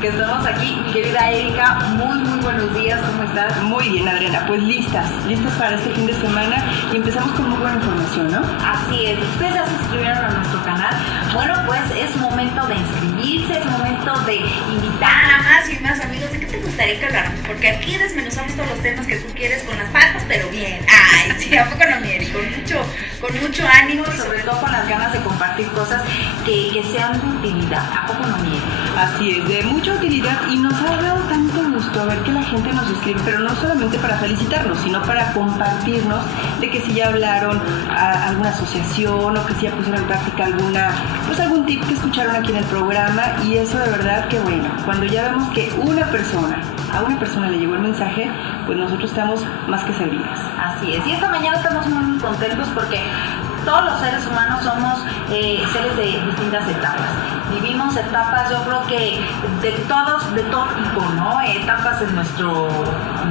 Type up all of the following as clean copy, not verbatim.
que estamos aquí. Mi querida Erika, muy buenos días, ¿cómo estás? Muy bien, Adriana, pues listas para este fin de semana y empezamos con muy buena información, ¿no? Así es, ustedes ya se inscribieron a nuestro canal. Bueno, pues es momento de inscribirse, es momento de invitar a más y más amigos. ¿De qué te gustaría que habláramos? Porque aquí desmenuzamos todos los temas que tú quieres con las patas, pero bien. Ay, sí, ¿a poco no, Mieri? Con mucho ánimo y sobre todo con las ganas de compartir cosas que sean de utilidad. ¿A poco no, Mieri? Así es, de mucha utilidad, y nos ha dado tanto gusto ver que la gente nos escribe, pero no solamente para felicitarnos, sino para compartirnos de que si ya hablaron a alguna asociación o que si ya pusieron en práctica algún tip que escucharon aquí en el programa, y eso de verdad que bueno, cuando ya vemos que a una persona le llegó el mensaje, pues nosotros estamos más que servidas. Así es, y esta mañana estamos muy contentos porque todos los seres humanos somos seres de distintas etapas. Vivimos etapas, yo creo que de todo tipo, ¿no? Etapas en nuestro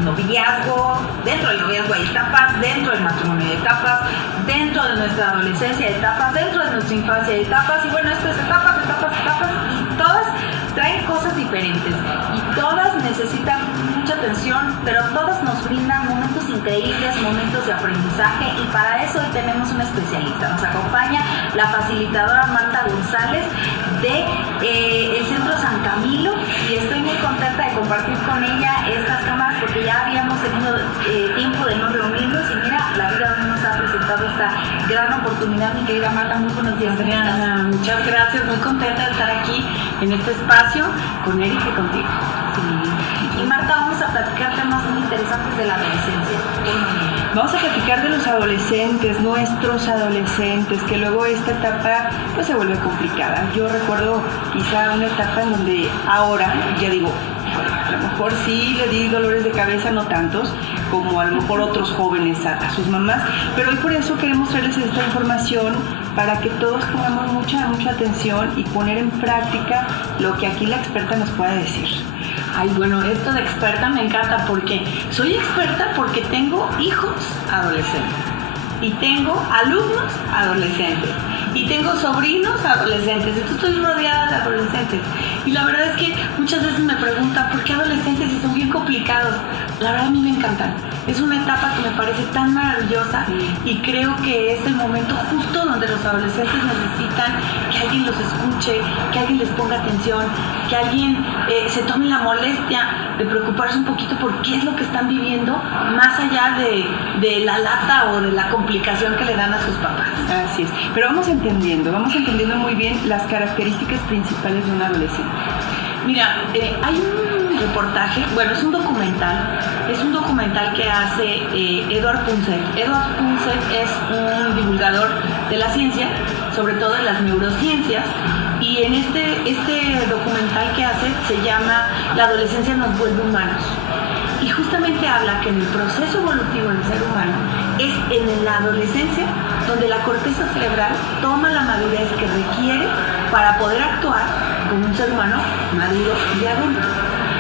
noviazgo, dentro del noviazgo hay etapas, dentro del matrimonio hay etapas, dentro de nuestra adolescencia hay etapas, dentro de nuestra infancia hay etapas, y bueno, esto es etapas, y todas traen cosas diferentes, y todas necesitan mucha atención, pero todas nos brindan momentos increíbles, momentos de aprendizaje, y para eso hoy tenemos una especialista. Nos acompaña la facilitadora Marta González del Centro San Camilo, y estoy muy contenta de compartir con ella estas cámaras porque ya habíamos tenido tiempo de no reunirnos, y mira, la vida nos ha presentado esta gran oportunidad. Mi querida Marta, muy buenos días. Adriana, muchas gracias, muy contenta de estar aquí en este espacio con Erika y contigo. Sí. Y Marta, vamos a platicar temas muy interesantes de la adolescencia. Vamos a platicar de los adolescentes, nuestros adolescentes, que luego esta etapa pues se vuelve complicada. Yo recuerdo quizá una etapa en donde ahora ya digo, bueno, a lo mejor sí le di dolores de cabeza, no tantos como a lo mejor otros jóvenes a sus mamás, pero hoy por eso queremos traerles esta información para que todos pongamos mucha atención y poner en práctica lo que aquí la experta nos pueda decir. Ay, bueno, esto de experta me encanta porque soy experta porque tengo hijos adolescentes y tengo alumnos adolescentes y tengo sobrinos adolescentes. Entonces estoy rodeada de adolescentes, y la verdad es que muchas veces me preguntan ¿por qué adolescentes si son bien complicados? La verdad a mí me encantan. Es una etapa que me parece tan maravillosa, y creo que es el momento justo donde los adolescentes necesitan que alguien los escuche, que alguien les ponga atención, que alguien se tome la molestia de preocuparse un poquito por qué es lo que están viviendo, más allá de la lata o de la complicación que le dan a sus papás. Así es, pero vamos entendiendo muy bien las características principales de un adolescente. Mira, hay un reportaje, bueno, es un documental que hace Edward Punset. Edward Punset es un divulgador de la ciencia, sobre todo de las neurociencias, y en este documental que hace se llama La adolescencia nos vuelve humanos. Y justamente habla que en el proceso evolutivo del ser humano es en la adolescencia donde la corteza cerebral toma la madurez que requiere para poder actuar como un ser humano maduro y adulto.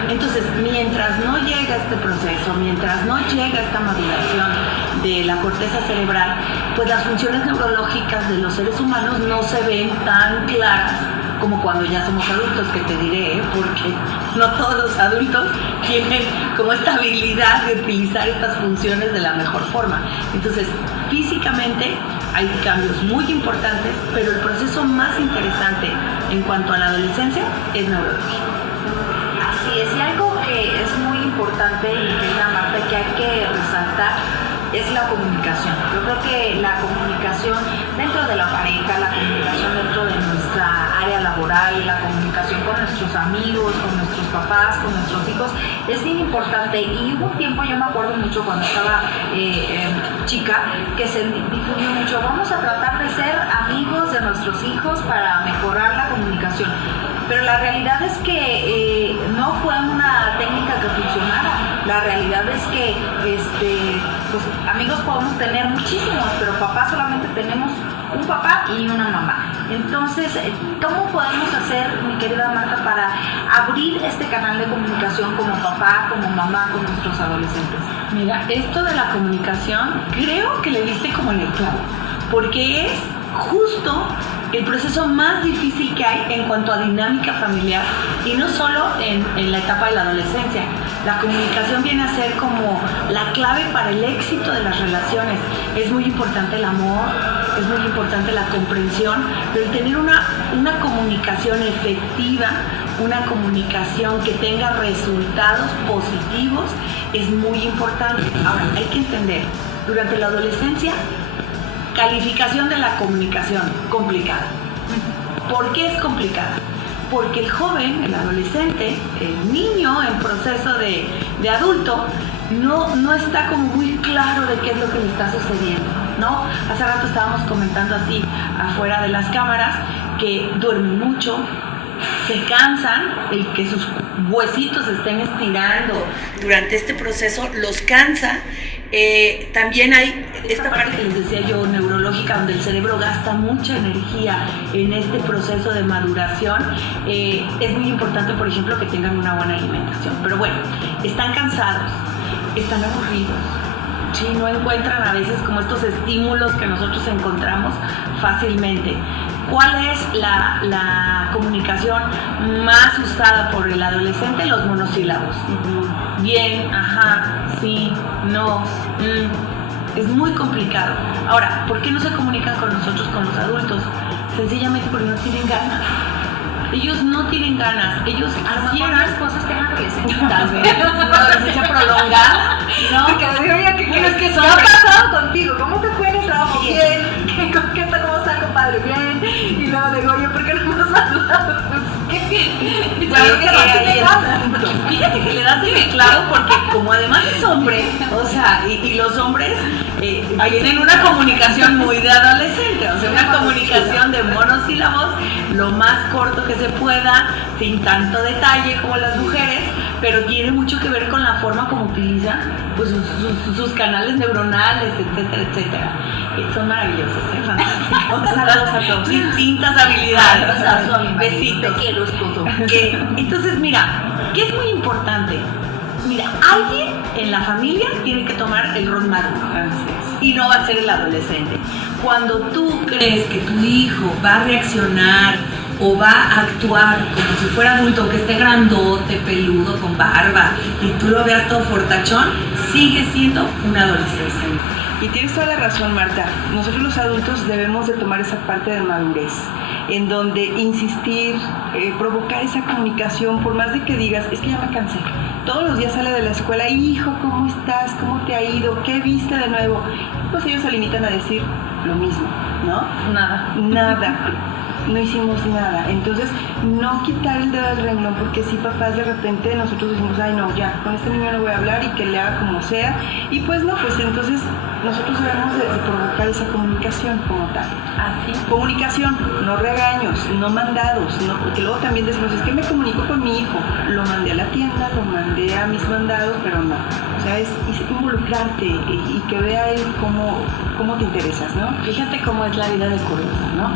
Entonces, mientras no llega este proceso, mientras no llega esta maduración de la corteza cerebral, pues las funciones neurológicas de los seres humanos no se ven tan claras como cuando ya somos adultos, que te diré, porque no todos los adultos tienen como esta habilidad de utilizar estas funciones de la mejor forma. Entonces, físicamente hay cambios muy importantes, pero el proceso más interesante en cuanto a la adolescencia es neurológico. Así es, y algo que es muy importante, mi querida Marta, que hay que resaltar, es la comunicación. Yo creo que la comunicación dentro de la pareja, la comunicación dentro de nuestra área laboral, la comunicación con nuestros amigos, con nuestros papás, con nuestros hijos, es bien importante. Y hubo un tiempo, yo me acuerdo mucho cuando estaba chica, que se difundió mucho, vamos a tratar de ser amigos de nuestros hijos para mejorar la comunicación. Pero la realidad es que no fue una técnica que funcionara. La realidad es que pues, amigos podemos tener muchísimos, pero papá solamente tenemos un papá y una mamá. Entonces, ¿cómo podemos hacer, mi querida Marta, para abrir este canal de comunicación como papá, como mamá, con nuestros adolescentes? Mira, esto de la comunicación creo que le diste como en el clavo, porque es justo el proceso más difícil que hay en cuanto a dinámica familiar, y no solo en la etapa de la adolescencia. La comunicación viene a ser como la clave para el éxito de las relaciones. Es muy importante el amor, es muy importante la comprensión, pero el tener una comunicación efectiva, una comunicación que tenga resultados positivos es muy importante. Ahora, hay que entender, durante la adolescencia, calificación de la comunicación, complicada. ¿Por qué es complicada? Porque el joven, el adolescente, el niño en proceso de adulto, no está como muy claro de qué es lo que le está sucediendo, ¿no? Hace rato estábamos comentando así, afuera de las cámaras, que duermen mucho, se cansan, el que sus huesitos estén estirando durante este proceso los cansa. También hay esta parte que les decía yo, neurológica, donde el cerebro gasta mucha energía en este proceso de maduración. Es muy importante, por ejemplo, que tengan una buena alimentación. Pero bueno, están cansados, están aburridos, ¿sí? No encuentran a veces como estos estímulos que nosotros encontramos fácilmente. ¿Cuál es la comunicación más usada por el adolescente? Los monosílabos. Bien, ajá, sí, no, es muy complicado. Ahora, ¿por qué no se comunican con nosotros, con los adultos? Sencillamente porque no tienen ganas. Ellos no tienen ganas, ellos quisieran las cosas tengan adolescencia. Tal vez una adolescencia prolongada, ¿no? Porque digo, oye, ¿qué son ha pasado contigo? ¿Cómo te fue en el trabajo? Bien. ¿Cómo está, compadre? Bien. Y luego digo, oye, ¿por qué no hemos hablado? Pues, ¿qué? Fíjate que le das el clavo, porque como además es hombre, o sea, y los hombres tienen una comunicación muy de adolescente, o sea, una comunicación de monosílabos, lo más corto que se pueda, sin tanto detalle como las mujeres, pero tiene mucho que ver con la forma como utilizan pues, sus canales neuronales, etcétera, etcétera. Son maravillosos, Saludos a todos. Distintas habilidades. Besitos. Te quiero, esposo. Entonces, mira, ¿qué es muy importante? Mira, alguien en la familia tiene que tomar el rol maduro. Y no va a ser el adolescente. Cuando tú crees que tu hijo va a reaccionar o va a actuar como si fuera adulto, que esté grandote, peludo, con barba, y tú lo veas todo fortachón, sigue siendo un adolescente. Y tienes toda la razón, Marta. Nosotros los adultos debemos de tomar esa parte de madurez, en donde insistir, provocar esa comunicación, por más de que digas, es que ya me cansé. Todos los días sale de la escuela, hijo, ¿cómo estás? ¿Cómo te ha ido? ¿Qué viste de nuevo? Pues ellos se limitan a decir lo mismo, ¿no? Nada. No hicimos nada. Entonces, no quitar el dedo del renglón, porque si papás de repente nosotros decimos, ay no, ya, con este niño no voy a hablar y que le haga como sea. Y pues no, pues entonces nosotros debemos de provocar esa comunicación como tal. Así. Comunicación, no regaños, no mandados, no, porque luego también decimos, es que me comunico con mi hijo, lo mandé a la tienda, lo mandé a mis mandados, pero no. O sea, es involucrarte y que vea él cómo te interesas, ¿no? Fíjate cómo es la vida de curiosa, ¿no?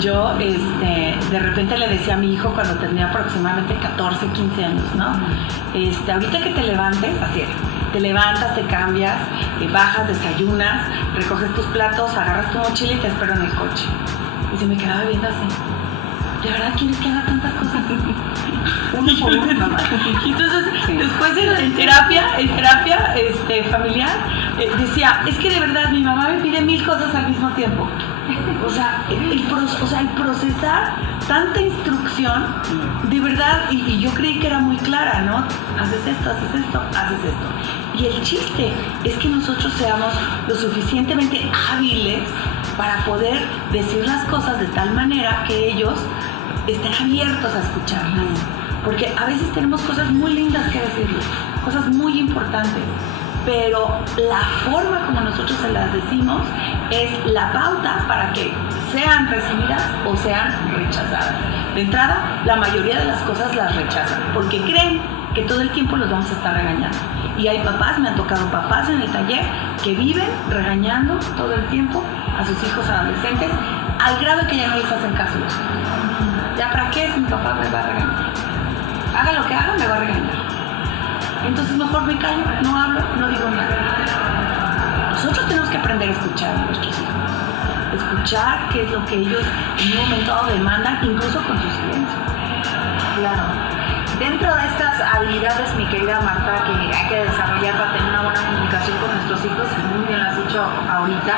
Yo, de repente le decía a mi hijo cuando tenía aproximadamente 14, 15 años, ¿no? Ahorita que te levantes, así era, te levantas, te cambias, bajas, desayunas, recoges tus platos, agarras tu mochila y te espero en el coche. Y se me quedaba viendo así. ¿De verdad quieres que haga tantas cosas? Uno por uno, mamá. Entonces, después en terapia familiar, decía, es que de verdad mi mamá me pide 1000 cosas al mismo tiempo. O sea, el procesar tanta instrucción, de verdad, y yo creí que era muy clara, ¿no? Haces esto, haces esto, haces esto. Y el chiste es que nosotros seamos lo suficientemente hábiles para poder decir las cosas de tal manera que ellos estén abiertos a escucharlas. Porque a veces tenemos cosas muy lindas que decirles, cosas muy importantes, pero la forma como nosotros se las decimos es la pauta para que sean recibidas o sean rechazadas. De entrada, la mayoría de las cosas las rechazan porque creen que todo el tiempo los vamos a estar regañando. Y hay papás, me han tocado papás en el taller que viven regañando todo el tiempo a sus hijos adolescentes al grado que ya no les hacen caso. ¿Ya para qué si mi papá me va a regañar? Haga lo que haga, me va a regañar. Entonces mejor me callo, no hablo, no digo nada. Nosotros tenemos que aprender a escuchar a nuestros hijos. escuchar qué es lo que ellos en un momento dado demandan, incluso con su silencio. Claro. Dentro de estas habilidades, mi querida Marta, que hay que desarrollar para tener una buena comunicación con nuestros hijos, y muy bien lo has dicho ahorita,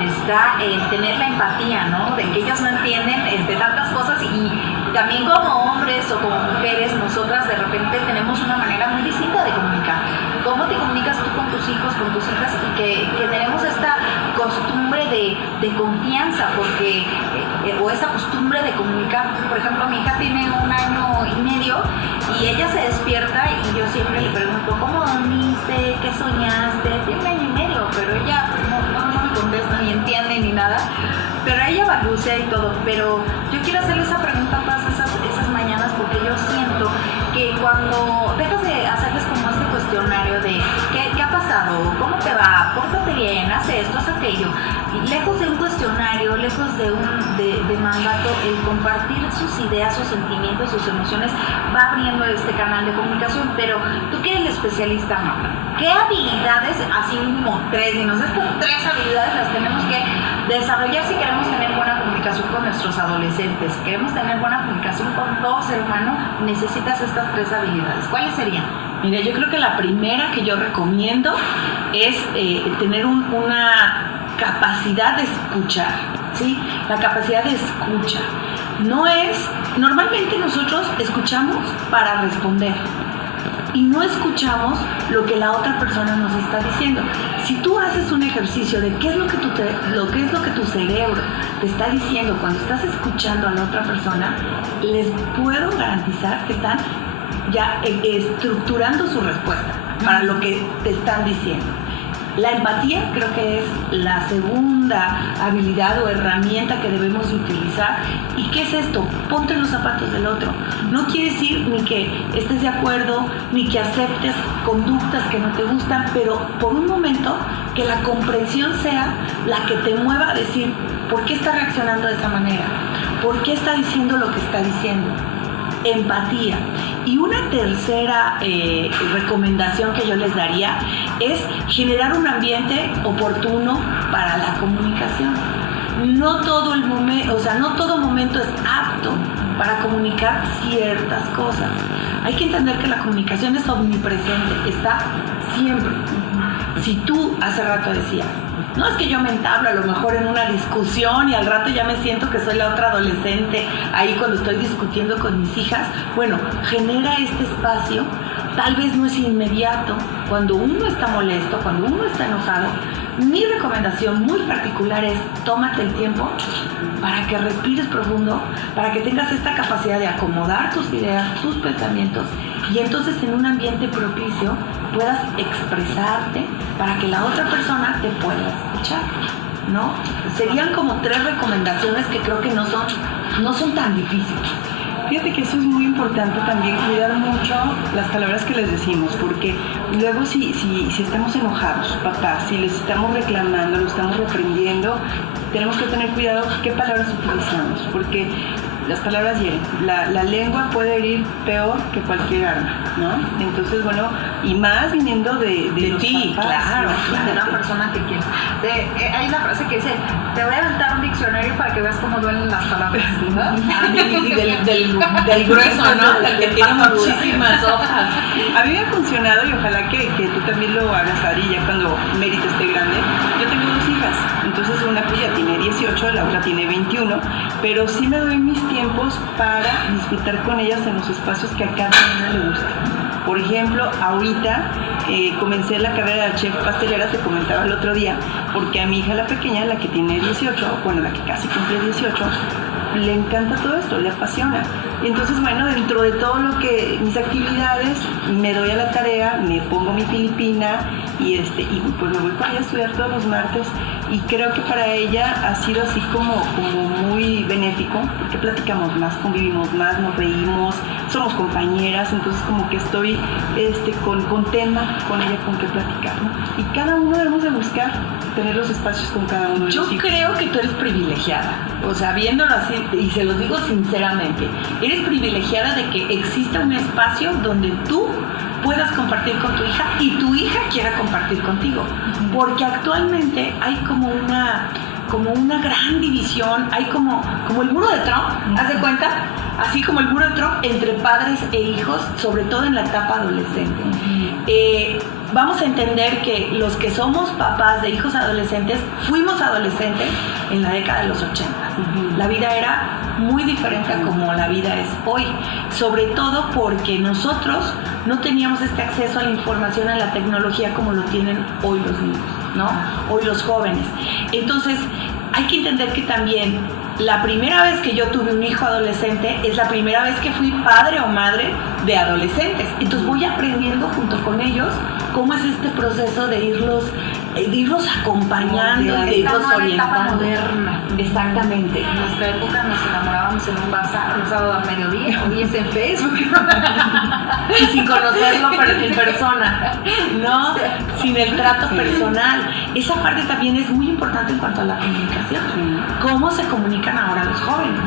está el tener la empatía, ¿no? De que ellos no entienden tantas cosas, y también como hombres o como mujeres, nosotras de repente tenemos una manera muy distinta de comunicar. ¿Cómo te comunicas tú con tus hijos, con tus hijas? Y que tenemos esta costumbre de confianza, porque o esa costumbre de comunicar. Por ejemplo, mi hija tiene 1 año y medio y ella se despierta y yo siempre le pregunto, ¿cómo dormiste? ¿Qué soñaste? Tiene 1 año y medio, pero ella no me contesta ni entiende ni nada. Pero ella balbucea y todo. Pero yo quiero hacerle esa pregunta todas esas mañanas, porque yo siento que cuando dejas de hacerles como este cuestionario de ¿qué ha pasado? ¿Cómo te va? Pórtate bien, haz esto, haz aquello. Y lejos de un cuestionario, lejos de mandato, el compartir sus ideas, sus sentimientos, sus emociones, va abriendo este canal de comunicación. Pero tú que eres el especialista, Marta, ¿qué habilidades, así como 3, dinos, estas 3 habilidades las tenemos que desarrollar si queremos tener buena comunicación con nuestros adolescentes? Queremos tener buena comunicación con todo ser humano, necesitas estas 3 habilidades. ¿Cuáles serían? Mira, yo creo que la primera que yo recomiendo es tener una capacidad de escuchar, ¿sí? La capacidad de escucha. Normalmente nosotros escuchamos para responder y no escuchamos lo que la otra persona nos está diciendo. Si tú haces un ejercicio de qué es lo que tu cerebro te está diciendo cuando estás escuchando a la otra persona, les puedo garantizar que están ya estructurando su respuesta para lo que te están diciendo. La empatía creo que es la segunda habilidad o herramienta que debemos utilizar. ¿Y qué es esto? Ponte en los zapatos del otro. No quiere decir ni que estés de acuerdo, ni que aceptes conductas que no te gustan, pero por un momento que la comprensión sea la que te mueva a decir ¿por qué está reaccionando de esa manera? ¿Por qué está diciendo lo que está diciendo? Empatía. Y una tercera recomendación que yo les daría es generar un ambiente oportuno para la comunicación. No todo momento es apto para comunicar ciertas cosas. Hay que entender que la comunicación es omnipresente, está siempre. Si tú hace rato decías, no es que yo me entablo a lo mejor en una discusión y al rato ya me siento que soy la otra adolescente ahí cuando estoy discutiendo con mis hijas. Bueno, genera este espacio, tal vez no es inmediato, cuando uno está molesto, cuando uno está enojado. Mi recomendación muy particular es tómate el tiempo para que respires profundo, para que tengas esta capacidad de acomodar tus ideas, tus pensamientos, y entonces en un ambiente propicio puedas expresarte para que la otra persona te pueda escuchar, ¿no? Serían como 3 recomendaciones que creo que no son tan difíciles. Fíjate que eso es muy importante también, cuidar mucho las palabras que les decimos, porque luego si estamos enojados, papás, si les estamos reclamando, los estamos reprendiendo, tenemos que tener cuidado qué palabras utilizamos, porque las palabras hieren. La lengua puede herir peor que cualquier arma, ¿no? Entonces, bueno, y más viniendo de los ti, papás, claro, ¿no? De una persona que quiere. Hay una frase que dice, te voy a aventar un diccionario para que veas cómo duelen las palabras, ¿no? Y del grueso, ¿no? Del que tiene muchísimas hojas. A mí me ha funcionado y ojalá que tú también lo hagas, Ari, ya cuando Mérito esté grande. Yo tengo 2 hijas, entonces una pues ya tiene 18, la otra tiene 21, pero sí me doy mis tiempos para disfrutar con ellas en los espacios que a cada una le gusta. Por ejemplo, ahorita comencé la carrera de chef pastelera, te comentaba el otro día, porque a mi hija la pequeña, la que tiene 18, bueno, la que casi cumple 18, le encanta todo esto, le apasiona. Y entonces, bueno, dentro de todo lo que mis actividades, me doy a la tarea, me pongo mi filipina y pues me voy con ella a estudiar todos los martes, y creo que para ella ha sido así como muy benéfico, porque platicamos más, convivimos más, nos reímos, somos compañeras, entonces como que estoy con tema con ella con qué platicar, ¿no? Y cada uno debemos de buscar tener los espacios con cada uno de Yo los hijos. creo que tú eres privilegiada, o sea, viéndolo así, y se lo digo sinceramente, eres privilegiada de que exista un espacio donde tú puedas compartir con tu hija y tu hija quiera compartir contigo, porque actualmente hay como como una gran división, hay como el muro de Trump, ¿haz de cuenta? Así como el muro de Trump entre padres e hijos, sobre todo en la etapa adolescente. Vamos a entender que los que somos papás de hijos adolescentes, fuimos adolescentes en la década de los 80. La vida era muy diferente a como la vida es hoy, sobre todo porque nosotros no teníamos este acceso a la información, a la tecnología como lo tienen hoy los niños, ¿no? Hoy los jóvenes. Entonces, hay que entender que también la primera vez que yo tuve un hijo adolescente es la primera vez que fui padre o madre de adolescentes. Entonces voy aprendiendo junto con ellos cómo es este proceso de irlos acompañando y de irlos orientando. Moderna. Exactamente. En nuestra época nos enamorábamos en un bazar, un sábado a mediodía, hoy es en Facebook. Y sin conocerlo pero en persona, ¿no? Sin el trato personal. Esa parte también es muy importante en cuanto a la comunicación. ¿Cómo se comunican ahora los jóvenes?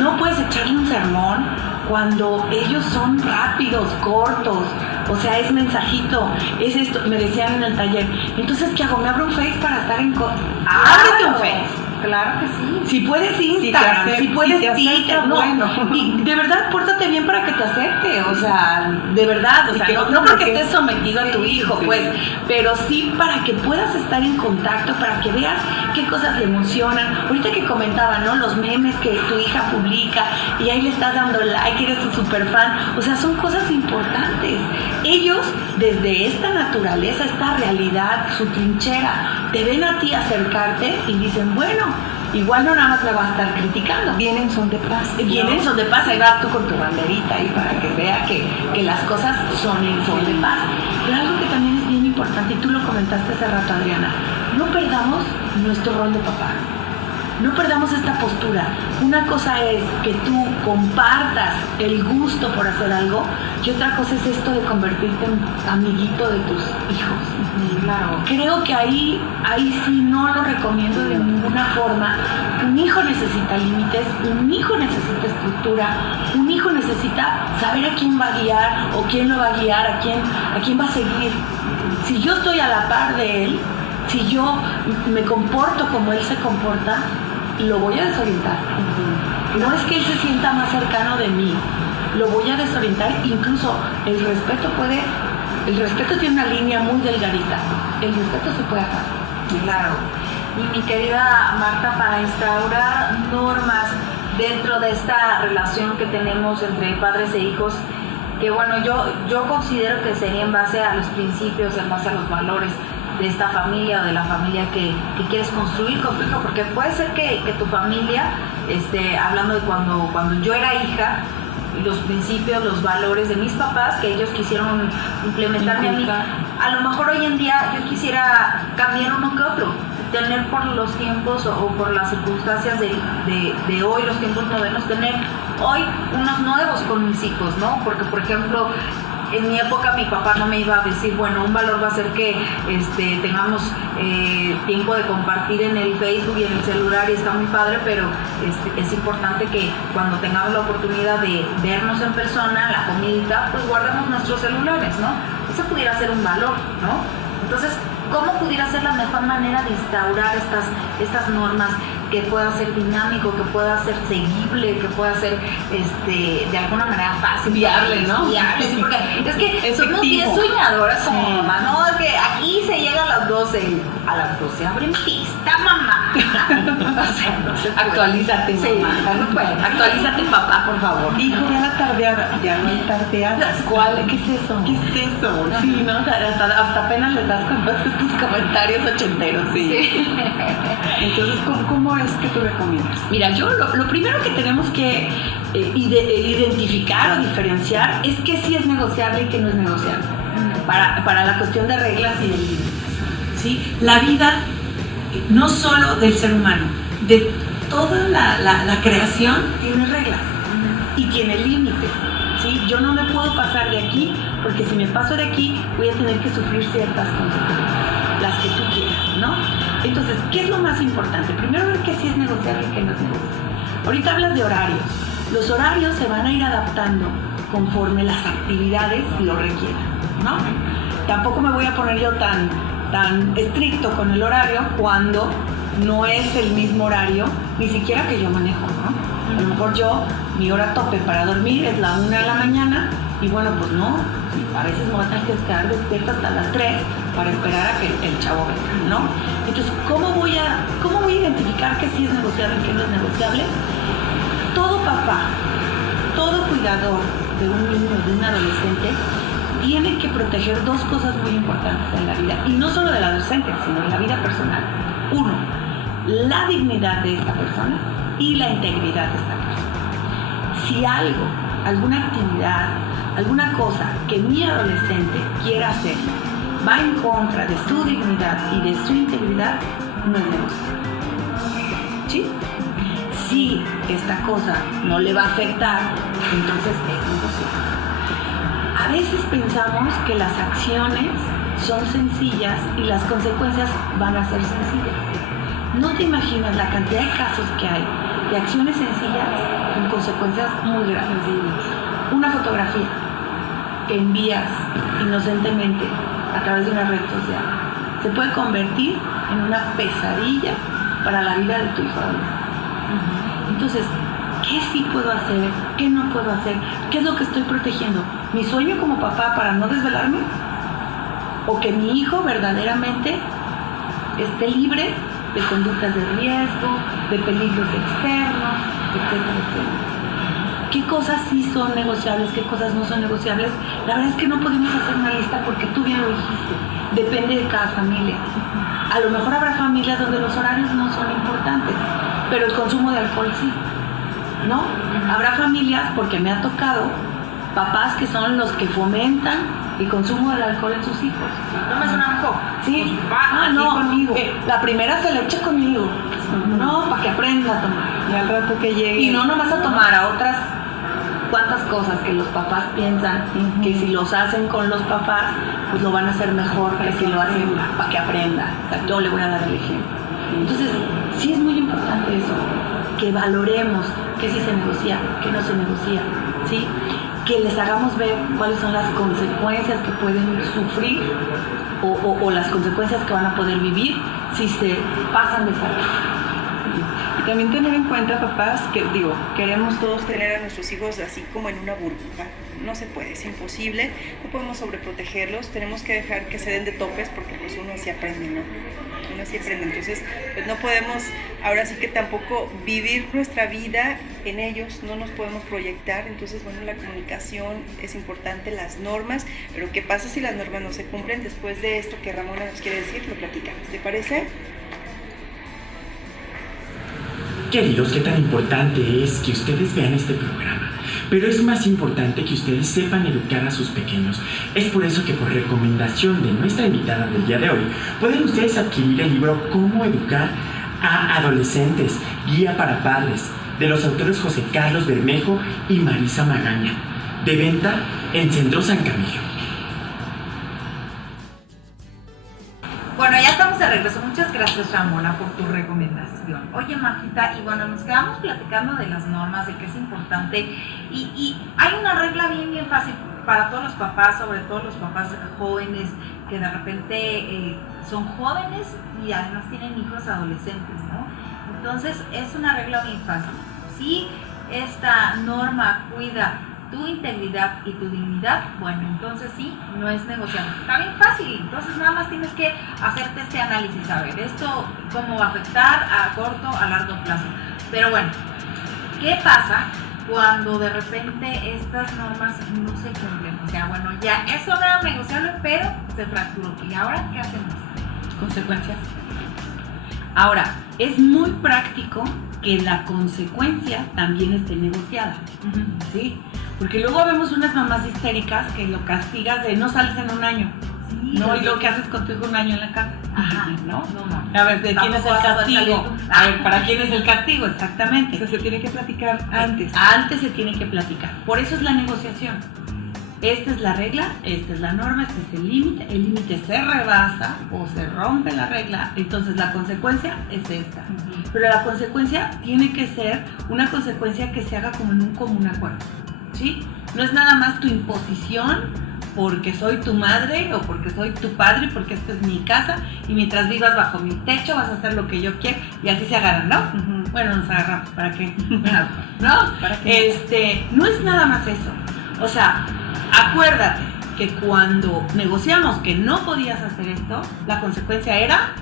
No puedes echarle un sermón cuando ellos son rápidos, cortos. O sea, es mensajito, es esto. Me decían en el taller, entonces, ¿qué hago? ¿Me abro un Face para estar en... ¡Ábrete un Face! Claro que sí. Si puedes Instagram, si puedes Twitter, no. Bueno. Y de verdad, pórtate bien para que te acepte, o sea, de verdad, o sea, no porque estés sometido a tu hijo, pues, pero sí para que puedas estar en contacto, para que veas qué cosas le emocionan. Ahorita que comentaba, ¿no? Los memes que tu hija publica y ahí le estás dando like, eres su super fan, o sea, son cosas importantes. Ellos, desde esta naturaleza, esta realidad, su trinchera, te ven a ti acercarte y dicen, bueno, igual no nada más me va a estar criticando. Vienen son de paz. Vienen son de paz, ahí vas tú con tu banderita ahí para que vea que las cosas son de paz. Pero algo que también es bien importante, y tú lo comentaste hace rato, Adriana, no perdamos nuestro rol de papá. No perdamos esta postura. Una cosa es que tú compartas el gusto por hacer algo y otra cosa es esto de convertirte en amiguito de tus hijos. Claro. Creo que ahí sí no lo recomiendo de ninguna forma. Un hijo necesita límites, un hijo necesita estructura, un hijo necesita saber a quién va a guiar o quién lo va a guiar, a quién va a seguir. Si yo estoy a la par de él, si yo me comporto como él se comporta, lo voy a desorientar. No es que él se sienta más cercano de mí, lo voy a desorientar. Incluso el respeto tiene una línea muy delgadita, el respeto se puede acabar. Claro. Y mi querida Marta, para instaurar normas dentro de esta relación que tenemos entre padres e hijos, que bueno, yo considero que sería en base a los principios, en base a los valores de esta familia o de la familia que quieres construir con tu hijo, porque puede ser que tu familia, hablando de cuando yo era hija, los principios, los valores de mis papás que ellos quisieron implementarme a mí, a lo mejor hoy en día yo quisiera cambiar uno que otro, tener por los tiempos o por las circunstancias de hoy, los tiempos modernos, tener hoy unos nuevos con mis hijos, ¿no? Porque, por ejemplo, en mi época mi papá no me iba a decir, bueno, un valor va a ser que tengamos tiempo de compartir en el Facebook y en el celular y está muy padre, pero es importante que cuando tengamos la oportunidad de vernos en persona, la comidita, pues guardemos nuestros celulares, ¿no? Ese pudiera ser un valor, ¿no? Entonces, ¿cómo pudiera ser la mejor manera de instaurar estas normas que pueda ser dinámico, que pueda ser seguible, que pueda ser de alguna manera fácil, viable, ¿no? Viable, sí, porque es que somos bien soñadoras como mamá, ¿no? Es que aquí se llega a las 12, a las 12 abren pista, mamá. O sea, no se puede. Actualízate, mamá. No puede. Actualízate, papá, por favor. Hijo, ya la tardeada, ya no hay tardeadas. ¿Cuál? ¿Qué es eso? ¿Qué es eso? Sí, ¿no? Hasta apenas les das con todos estos comentarios ochenteros, sí. Entonces, ¿cómo es que tú recomiendas? Mira, yo lo primero que tenemos que identificar o diferenciar es que sí es negociable y que no es negociable. Para la cuestión de reglas y de límites. ¿Sí? La vida, no solo del ser humano, de toda la creación tiene reglas y tiene límites. ¿Sí? Yo no me puedo pasar de aquí porque si me paso de aquí voy a tener que sufrir ciertas consecuencias, las que tú quieras, ¿no? Entonces, ¿qué es lo más importante? Primero ver que sí es negociable y que no es negociable. Ahorita hablas de horarios. Los horarios se van a ir adaptando conforme las actividades lo requieran, ¿no? Tampoco me voy a poner yo tan estricto con el horario cuando no es el mismo horario, ni siquiera que yo manejo, ¿no? A lo mejor mi hora tope para dormir es la 1 de la mañana y bueno, pues no, a veces me voy a tener que quedar despierta hasta las 3 para esperar a que el chavo venga, ¿no? Entonces, ¿cómo voy a identificar que sí es negociable y que no es negociable? Todo papá, todo cuidador de un niño, de un adolescente, tiene que proteger dos cosas muy importantes en la vida, y no solo del adolescente, sino en la vida personal. Uno, la dignidad de esta persona y la integridad de esta persona. Si algo, alguna actividad, alguna cosa que mi adolescente quiera hacer va en contra de su dignidad y de su integridad, no es negociable. ¿Sí? Si esta cosa no le va a afectar, entonces es negociable. A veces pensamos que las acciones son sencillas y las consecuencias van a ser sencillas. No te imaginas la cantidad de casos que hay de acciones sencillas con consecuencias muy graves. Una fotografía que envías inocentemente a través de una red social se puede convertir en una pesadilla para la vida de tu hijo. Entonces, ¿qué sí puedo hacer? ¿Qué no puedo hacer? ¿Qué es lo que estoy protegiendo? ¿Mi sueño como papá para no desvelarme? ¿O que mi hijo verdaderamente esté libre de conductas de riesgo, de peligros externos, etcétera, etcétera? ¿Qué cosas sí son negociables? ¿Qué cosas no son negociables? La verdad es que no podemos hacer una lista porque tú bien lo dijiste. Depende de cada familia. A lo mejor habrá familias donde los horarios no son importantes, pero el consumo de alcohol sí, ¿no? Habrá familias, porque me ha tocado, papás que son los que fomentan el consumo del alcohol en sus hijos. ¿No me suena mejor? Sí. No, conmigo. La primera se la echa conmigo. No, para que aprenda a tomar. Y al rato que llegue. Y no nomás a tomar, a otras cuantas cosas que los papás piensan que si los hacen con los papás, pues lo van a hacer mejor que si lo hacen para que aprenda. O sea, yo le voy a dar el ejemplo. Entonces, sí es muy importante eso, que valoremos qué sí se negocia, qué no se negocia, ¿sí? Que les hagamos ver cuáles son las consecuencias que pueden sufrir o las consecuencias que van a poder vivir si se pasan de esa vez. Y también tener en cuenta, papás, que queremos todos tener a nuestros hijos así como en una burbuja. No se puede, es imposible, no podemos sobreprotegerlos, tenemos que dejar que se den de topes porque pues uno así aprende, ¿no? Uno así aprende, entonces pues no podemos ahora sí que tampoco vivir nuestra vida en ellos, no nos podemos proyectar, entonces bueno, la comunicación es importante, las normas, pero ¿qué pasa si las normas no se cumplen? Después de esto que Ramona nos quiere decir, lo platicamos, ¿te parece? Queridos, qué tan importante es que ustedes vean este programa. Pero es más importante que ustedes sepan educar a sus pequeños. Es por eso que por recomendación de nuestra invitada del día de hoy, pueden ustedes adquirir el libro Cómo educar a adolescentes, guía para padres, de los autores José Carlos Bermejo y Marisa Magaña, de venta en Centro San Camilo. Bueno, ya estamos de regreso. Muchas gracias, Ramona, por tu recomendación. Oye, Marquita, y bueno, nos quedamos platicando de las normas, de que es importante. Y hay una regla bien fácil para todos los papás, sobre todo los papás jóvenes, que de repente son jóvenes y además tienen hijos adolescentes, ¿no? Entonces, es una regla bien fácil. Si esta norma cuida tu integridad y tu dignidad, bueno, entonces sí, no es negociable. Está bien fácil, entonces nada más tienes que hacerte este análisis, a ver, esto cómo va a afectar a corto, a largo plazo. Pero bueno, ¿qué pasa cuando de repente estas normas no se cumplen? O sea, bueno, ya eso no era negociable, pero se fracturó. ¿Y ahora qué hacemos? Consecuencias. Ahora, es muy práctico que la consecuencia también esté negociada, ¿sí? Porque luego vemos unas mamás histéricas que lo castigas de no sales en un año, Sí, ¿no? Y lo que haces con tu hijo un año en la casa, Ajá, ¿no? no. A ver, ¿de quién es el Tampoco vas a castigo? salir. A ver, ¿para quién es el castigo? Exactamente. O sea, se tiene que platicar antes. Antes se tiene que platicar. Por eso es la negociación. Esta es la regla, esta es la norma, este es el límite se rebasa o se rompe la regla, entonces la consecuencia es esta. Pero la consecuencia tiene que ser una consecuencia que se haga como en un común acuerdo, ¿sí? No es nada más tu imposición porque soy tu madre o porque soy tu padre, porque esta es mi casa y mientras vivas bajo mi techo vas a hacer lo que yo quiero y así se agarran, ¿no? Ujú. Bueno, nos agarramos, ¿para qué? ¿No? ¿Para qué? No es nada más eso. O sea, acuérdate que cuando negociamos que no podías hacer esto, la consecuencia era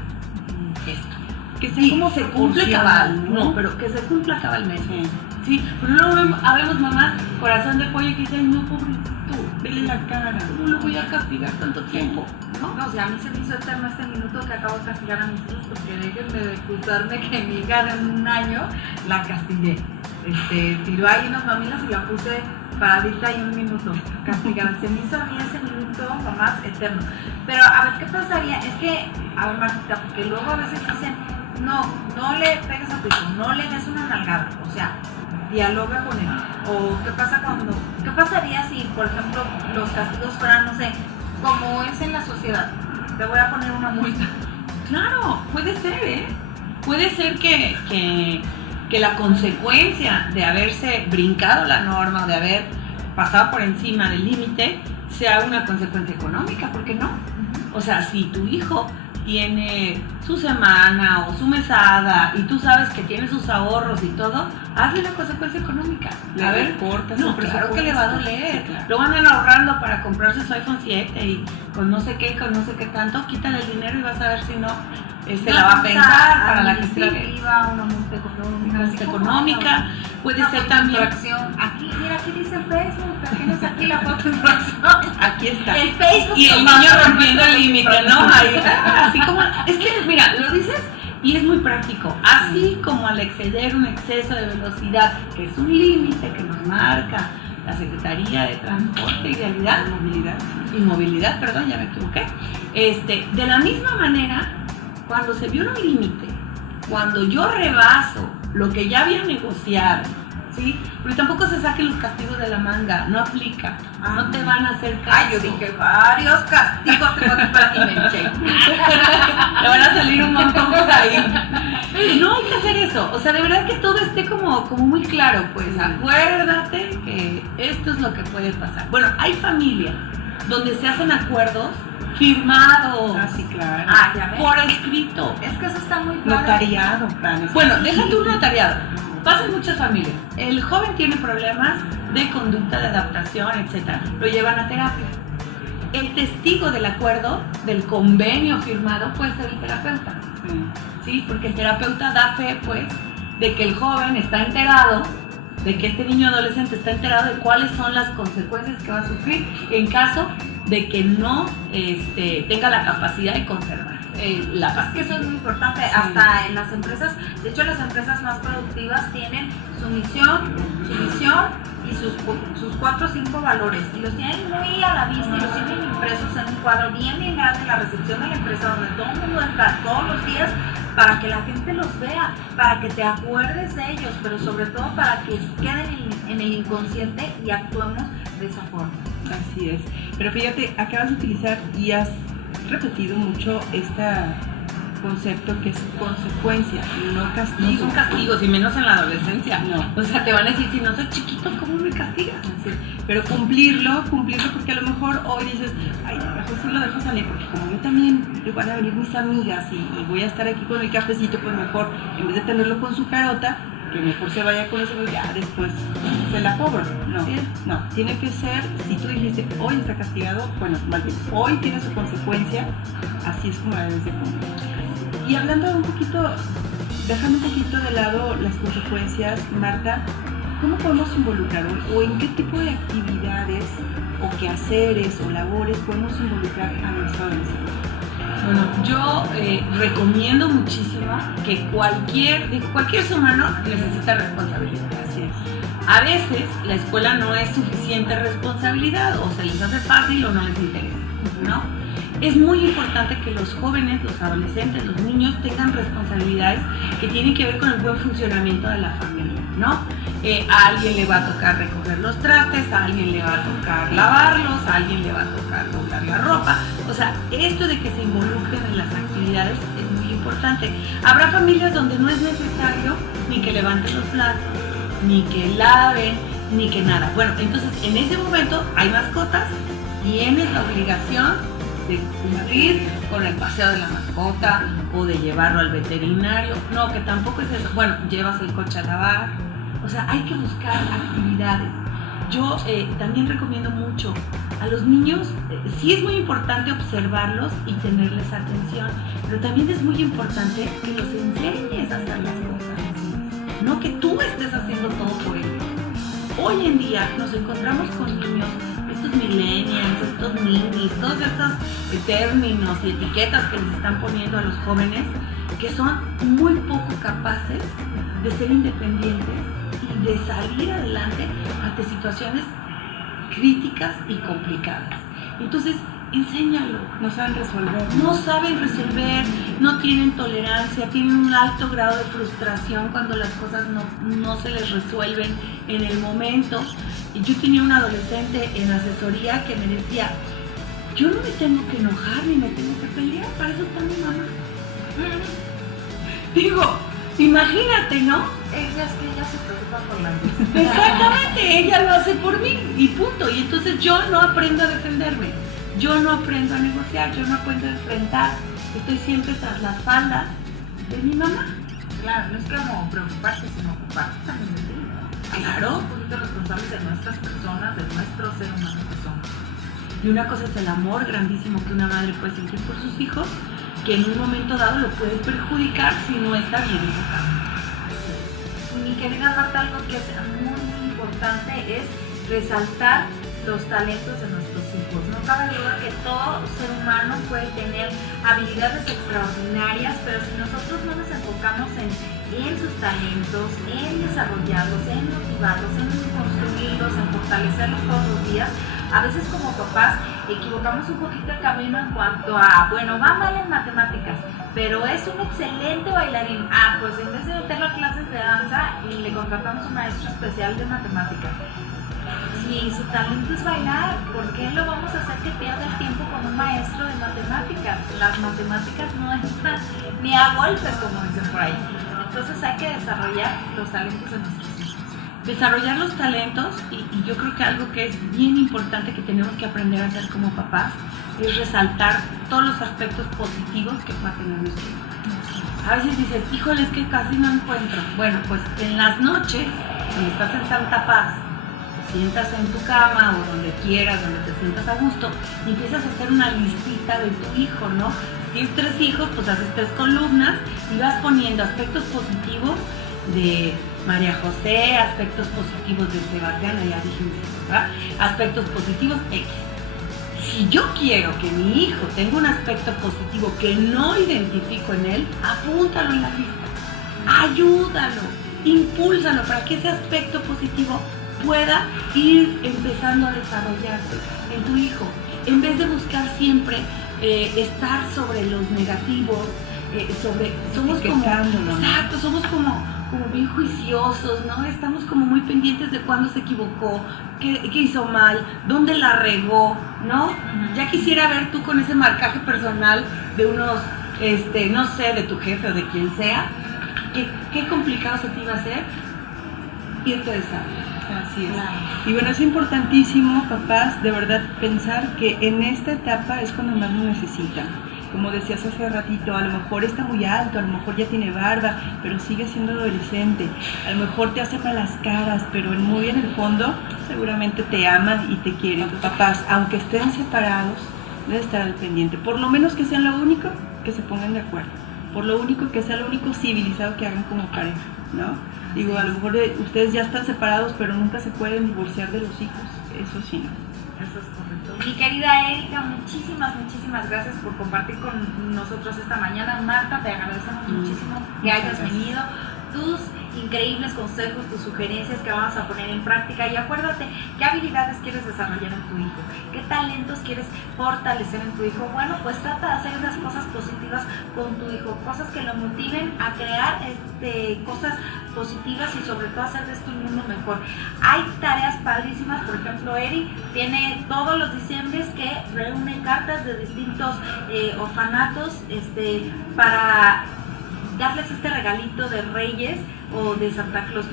esto. Que Sí, como se cumple proporciona, cabal, no, pero que se cumpla cabalmente. Sí, pero luego habemos mamás, corazón de pollo, que dicen, no, pobrecito, vele la cara, ¿cómo lo voy a castigar tanto tiempo? ¿No? No, o sea, a mí se me hizo eterno este minuto que acabo de castigar a mis hijos porque déjenme de acusarme que mi hija en un año la castigué. Tiró ahí unas mamilas y la puse paradita ahí un minuto, castigada. Se me hizo a mí ese minuto jamás eterno. Pero a ver, ¿qué pasaría? Es que, a ver, Martita, porque luego a veces dicen, no le pegues a tu hijo, no le des una nalgada, o sea, dialoga con él. O ¿qué pasaría si, por ejemplo, los castigos fueran, no sé, como es en la sociedad? Te voy a poner una multa. Claro, puede ser, ¿eh? Puede ser que la consecuencia de haberse brincado la norma, de haber pasado por encima del límite, sea una consecuencia económica, ¿por qué no? O sea, si tu hijo tiene su semana o su mesada y tú sabes que tiene sus ahorros y todo, hazle una consecuencia económica. A ver, corta. No, claro que le va a doler. Sí, claro. Lo van a ir ahorrando para comprarse su iPhone 7 y con no sé qué tanto, quítale el dinero y vas a ver si no, la va a pensar para la que administrativa, una multa económica. Una multa económica, puede ser también. Aquí, mira, aquí dice Facebook, tienes aquí la foto de infracción. Aquí está. El Facebook. Y el niño rompiendo el límite, ¿no? Ahí, así como, es que, mira, lo dices y es muy práctico. Así como al exceder un exceso de velocidad, que es un límite que nos marca la Secretaría de Transporte y Vialidad, Movilidad, perdón, ya me equivoqué. De la misma manera, cuando se viola un límite, cuando yo rebaso lo que ya había negociado, ¿sí? Porque tampoco se saquen los castigos de la manga, no aplica, no te van a hacer caso. Ay, yo dije, varios castigos te voy a comprar y me eché. Le van a salir un montón por ahí. No hay que hacer eso, o sea, de verdad que todo esté como muy claro, pues acuérdate que esto es lo que puede pasar. Bueno, hay familias donde se hacen acuerdos firmados. Ah, sí, claro. Ya ves. Por escrito. Es que eso está muy padre. Notariado, Fran. Bueno, déjate un notariado. Pasa en muchas familias. El joven tiene problemas de conducta, de adaptación, etc. Lo llevan a terapia. El testigo del acuerdo, del convenio firmado, puede ser el terapeuta. ¿Sí? Porque el terapeuta da fe, pues, de que el joven está enterado, de que este niño adolescente está enterado de cuáles son las consecuencias que va a sufrir en caso de que no tenga la capacidad de conservar la paz. Es que eso es muy importante, hasta en las empresas, de hecho las empresas más productivas tienen su misión y sus 4 o 5 valores, y los tienen muy a la vista y los tienen impresos en un cuadro bien grande en la recepción de la empresa, donde todo el mundo entra todos los días, para que la gente los vea, para que te acuerdes de ellos, pero sobre todo para que queden en el inconsciente y actuemos de esa forma. Así es. Pero fíjate, acabas de utilizar y has repetido mucho este concepto que es consecuencia, no castigo. No son castigos, y menos en la adolescencia. No. O sea, te van a decir, si no soy chiquito, ¿cómo me castigas? Sí, pero cumplirlo, porque a lo mejor hoy dices, ay, mejor sí lo dejo salir, porque como yo también, van a venir mis amigas y voy a estar aquí con el cafecito, pues mejor, en vez de tenerlo con su carota, que mejor se vaya con eso, ya después se la cobro. No, Sí. no, tiene que ser, si tú dijiste, hoy está castigado, bueno, más bien, hoy tiene su consecuencia, así es como la debes de cumplir. Y hablando un poquito, dejando un poquito de lado las consecuencias, Marta, ¿cómo podemos involucrar o en qué tipo de actividades o quehaceres o labores podemos involucrar a nuestro adolescente? Bueno, yo recomiendo muchísimo que cualquier ser humano necesita responsabilidad. Así es. A veces la escuela no es suficiente responsabilidad, o se les hace fácil o no les interesa, ¿no? Es muy importante que los jóvenes, los adolescentes, los niños tengan responsabilidades que tienen que ver con el buen funcionamiento de la familia, ¿no? A alguien le va a tocar recoger los trastes, a alguien le va a tocar lavarlos, a alguien le va a tocar doblar la ropa. O sea, esto de que se involucren en las actividades es muy importante. Habrá familias donde no es necesario ni que levanten los platos, ni que laven, ni que nada. Bueno, entonces en ese momento hay mascotas tienes la obligación de cumplir con el paseo de la mascota o de llevarlo al veterinario. No, que tampoco es eso. Bueno, llevas el coche a lavar. O sea, hay que buscar actividades. Yo también recomiendo mucho a los niños, sí es muy importante observarlos y tenerles atención, pero también es muy importante que los enseñes a hacer las cosas, no que tú estés haciendo todo por ellos. Hoy en día nos encontramos con niños, estos millennials, estos ninis, todos estos términos y etiquetas que les están poniendo a los jóvenes, que son muy poco capaces de ser independientes y de salir adelante ante situaciones críticas y complicadas. Entonces, enséñalo. No saben resolver. No saben resolver, no tienen tolerancia, tienen un alto grado de frustración cuando las cosas no se les resuelven en el momento. Y yo tenía un adolescente en asesoría que me decía, yo no me tengo que enojar ni me tengo que pelear, para eso está mi mamá. Digo, imagínate, ¿no? Ella se preocupa por la vida. Exactamente, ella lo hace por mí y punto. Y entonces yo no aprendo a defenderme, yo no aprendo a negociar, yo no aprendo a enfrentar. Estoy siempre tras la falda de mi mamá. Claro, no es como preocuparse, sino ocuparte también de ti. Claro. Somos un poquito responsables de nuestras personas, de nuestro ser humano que somos. Y una cosa es el amor grandísimo que una madre puede sentir por sus hijos, que en un momento dado lo puede perjudicar si no está bien educado. Mi querida Marta, algo que es muy importante es resaltar los talentos de nuestros hijos. No cabe duda que todo ser humano puede tener habilidades extraordinarias, pero si nosotros no nos enfocamos en sus talentos, en desarrollarlos, en motivarlos, en construirlos, en fortalecerlos todos los días, a veces como papás equivocamos un poquito el camino en cuanto a, bueno, va mal en matemáticas, pero es un excelente bailarín. Pues en vez de meterlo a clases de danza, le contratamos un maestro especial de matemáticas. Si su talento es bailar, ¿por qué lo vamos a hacer que pierda el tiempo con un maestro de matemáticas? Las matemáticas no entran ni a golpes, como dicen por ahí. Entonces hay que desarrollar los talentos de nuestros hijos. Desarrollar los talentos, y yo creo que algo que es bien importante que tenemos que aprender a hacer como papás es resaltar todos los aspectos positivos que pueda tener nuestro hijo. A veces dices, híjole, es que casi no encuentro. Bueno, pues en las noches, cuando estás en Santa Paz, te sientas en tu cama o donde quieras, donde te sientas a gusto, y empiezas a hacer una listita de tu hijo, ¿no? Si tienes 3 hijos, pues haces 3 columnas y vas poniendo aspectos positivos de María José, aspectos positivos de Sebastián, ya dijimos, ¿verdad? Aspectos positivos X. Si yo quiero que mi hijo tenga un aspecto positivo que no identifico en él, apúntalo en la lista, ayúdalo, impúlsalo para que ese aspecto positivo pueda ir empezando a desarrollarse en tu hijo, en vez de buscar siempre estar sobre los negativos, somos como, exacto, somos como bien juiciosos, ¿no? Estamos como muy pendientes de cuándo se equivocó, qué hizo mal, dónde la regó, ¿no? Ya quisiera ver tú con ese marcaje personal de unos, no sé, de tu jefe o de quien sea, qué complicado se te iba a hacer irte de esa. Así es. Claro. Y bueno, es importantísimo, papás, de verdad pensar que en esta etapa es cuando más lo necesitan. Como decías hace ratito, a lo mejor está muy alto, a lo mejor ya tiene barba, pero sigue siendo adolescente. A lo mejor te hace malas caras, pero muy en el fondo seguramente te ama y te quiere. Papás, aunque estén separados, deben estar al pendiente. Por lo menos que sean lo único que se pongan de acuerdo. Por lo único que sea lo único civilizado que hagan como pareja, ¿no? Digo, a lo mejor ustedes ya están separados, pero nunca se pueden divorciar de los hijos. Eso sí, ¿no? Eso es correcto. Mi querida Erika, muchísimas gracias por compartir con nosotros esta mañana. Marta, te agradecemos muchísimo que hayas venido. Tus increíbles consejos, tus sugerencias que vamos a poner en práctica, y acuérdate qué habilidades quieres desarrollar en tu hijo, qué talentos quieres fortalecer en tu hijo. Bueno, pues trata de hacer esas cosas positivas con tu hijo, cosas que lo motiven a crear cosas positivas y sobre todo hacer de esto un mundo mejor. Hay tareas padrísimas, por ejemplo, Eri tiene todos los diciembres que reúnen cartas de distintos orfanatos para darles este regalito de Reyes o de Santa Claus.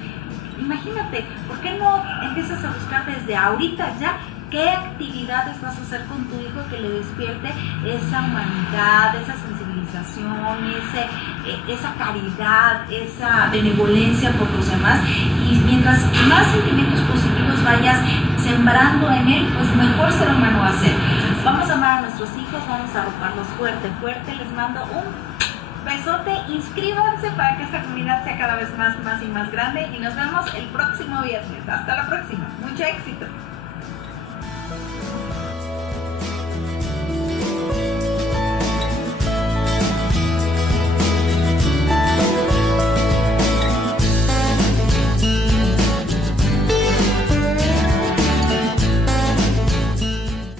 Imagínate, ¿por qué no empiezas a buscar desde ahorita ya ¿Qué actividades vas a hacer con tu hijo que le despierte esa humanidad, esa sensibilización, esa caridad, esa benevolencia por los demás? Y mientras más sentimientos positivos vayas sembrando en él, pues mejor ser humano va a ser. Vamos a amar a nuestros hijos, vamos a arroparlos fuerte, fuerte. Les mando un besote, inscríbanse para que esta comunidad sea cada vez más y más grande y nos vemos el próximo viernes. Hasta la próxima, mucho éxito.